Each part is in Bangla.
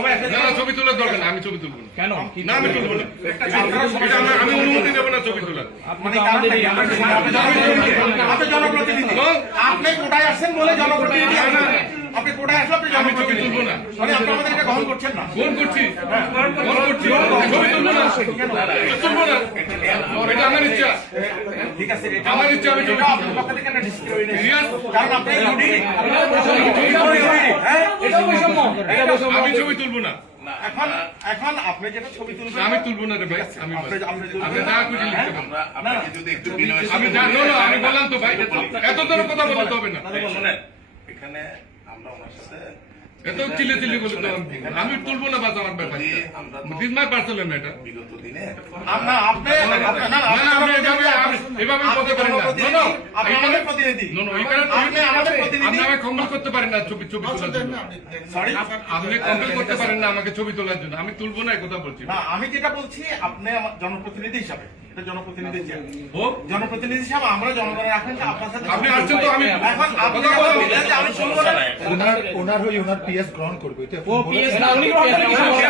সবাই না না ছবি তোলার দরকার নেই, আমি ছবি তুলবো না। কেন? না আমি তুলবো না। আমি- অনুমতি দেবো না ছবি তোলার। আপনি মানে জনপ্রতিনিধি। আপনি কোটায় আসছেন বলে জনপ্রতিনিধি? না, না। আপনি কোটায় আসলে আপনি ছবি জনপ্রতিনিধি তুলবো না। মানে আপনি আমাদের এটা গ্রহণ করছেন না। ফোন করছি। ফোন করছি। ছবি তুলবো না। তুলবো না। এটা আমার ইচ্ছা। ঠিক আছে আমার ইচ্ছা আমি ছবি আপনার পক্ষ থেকে একটা কারণ আপনি আমি ছবি তুলবো না। এখন এখন আপনি যেটা ছবি তুলবেন আমি তুলবো না রে ভাই আমি আপনি- আপনি তুলবেন আপনি না? যা লিখতে পারেন। আপনাকে যদি একটু বিনয় আমি জানো না আমি বললাম তো ভাই এত তোর কথা বলতে হবে না। শোনেন এখানে আমরা ওনার সাথে এত চিল্লে চিল্লি বলে আমি- আমি তুলবো না বাস আমার ব্যাপার দিস মাই ম্যাটার এখানে- এখানে আমাকে কম্পেল করতে পারেন না ছবি ছবি তোলার জন্য। সরি আপনি কম্পেল করতে পারেন না আমাকে ছবি তোলার জন্য। আমি তুলবো না কথা বলছি। আমি যেটা বলছি আপনি আমার জনপ্রতিনিধি হিসাবে এটা জনপ্রতিনিধি চেয়ার। জনপ্রতিনিধি হিসাবে আমরা জনগণের আকাঙ্ক্ষা আপনার সাথে আপনি আসছেন তো আমি এখন ওনার ওনার ওনার পিএস গ্রহণ করবে। ও পিএস না উনি গ্রহণ করেন।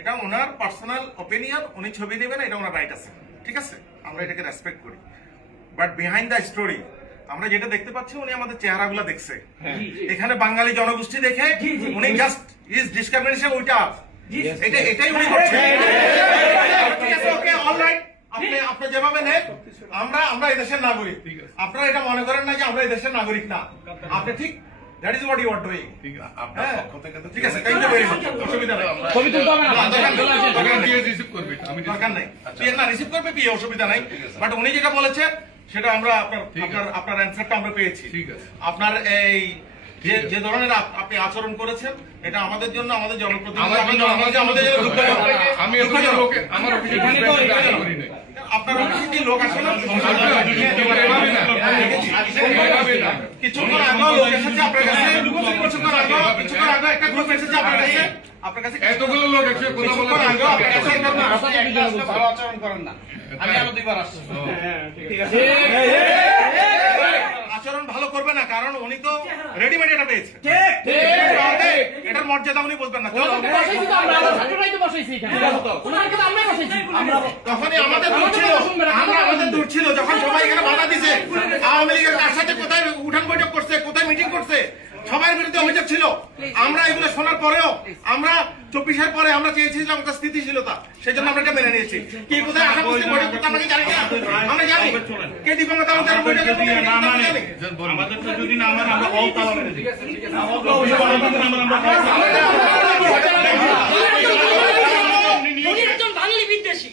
এটা ওনার পার্সোনাল ওপিনিয়ন উনি ছবি নেবেন এটা ওনার রাইট আছে। ঠিক আছে? আমরা এটাকে রেসপেক্ট করি। বাট বিহাইন্ড দ্য স্টোরি আমরা যেটা দেখতে পাচ্ছি উনি আমাদের চেহারাগুলো দেখছে। এখানে বাঙালি জনগোষ্ঠী দেখে উনি জাস্ট ইজ ডিসক্রিমিনেশন ওইটা এটা এটাই উনি করছেন ঠিক আছে ওকে অলরাইট আপনি আপনি যেভাবে নেন আমরা আমরা এই দেশের নাগরিক আপনারা এটা মনে করেন না যে আমরা এই দেশের নাগরিক না। আপনি ঠিক that is what you are doing ঠিক আছে আপনার হ্যাঁ পক্ষ থেকে তো ঠিক আছে থ্যাংক ইউ ভেরি মাচ অসুবিধা নেই ছবি তুলতে হবে না। চলে দিয়ে রিসিভ করবে আমি দরকার নেই পিএ না রিসিভ করবে পিএ অসুবিধা নাই বাট উনি যেটা বলেছে সেটা আমরা আপনার আপনার আপনার অ্যান্সারটা আমরা পেয়েছি ঠিক আছে। আপনার এই যে যে ধরনের আপনি আচরণ করেছেন এটা আমাদের জন্য আমাদের জনপ্রতিনিধি আমাদের আমি আমার আপনার অফিসে কি লোক আসে না কিছুক্ষণ আগেও লোক এসেছে আপনার কাছে। কিছুক্ষণ আগেও কিছুক্ষণ আগে একটা গ্রুপ এসেছে আপনার কাছে আপনার কাছে এতগুলো লোক এসে কথা বলে আগেও আপনার কাছে একটা। ভালো আচরণ করেন না। আমি আরও দুইবার আসছি। আচরণ ভালো করবে না কারণ উনি তো রেডিমেড এটা পেয়েছে। এটার মর্যাদা উনি বুঝবেন না। তখনই আমাদের দূর ছিল। আমরা আমাদের দূর ছিল যখন সবাই এখানে বাধা দিছে আওয়ামী লীগের কার সাথে কোথায় উঠান বৈঠক করছে কোথায় মিটিং করছে সবার বিরুদ্ধে অভিযোগ ছিল। আমরা এগুলো শোনার পরেও আমরা চব্বিশের পরে আমরা চেয়েছিলাম একটা স্থিতিশীলতা সেই জন্য আমরা এটা মেনে নিয়েছি। কি কোথায় আশা করছি বৈঠক করতে আমরা কি জানি না। আমরা জানি কে দীপঙ্কর তালুকদার বৈঠক করতে না মানে আমাদের তো যদি না মানে আমরা অল তালা দিই উনি একজন বাঙালি বিদ্বেষী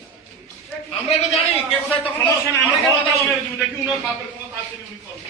আমরা এটা জানি কে কোথায় তখন আমরা অল তালা দিব দেখি। উনার বাপের কোনো তার উনি করবে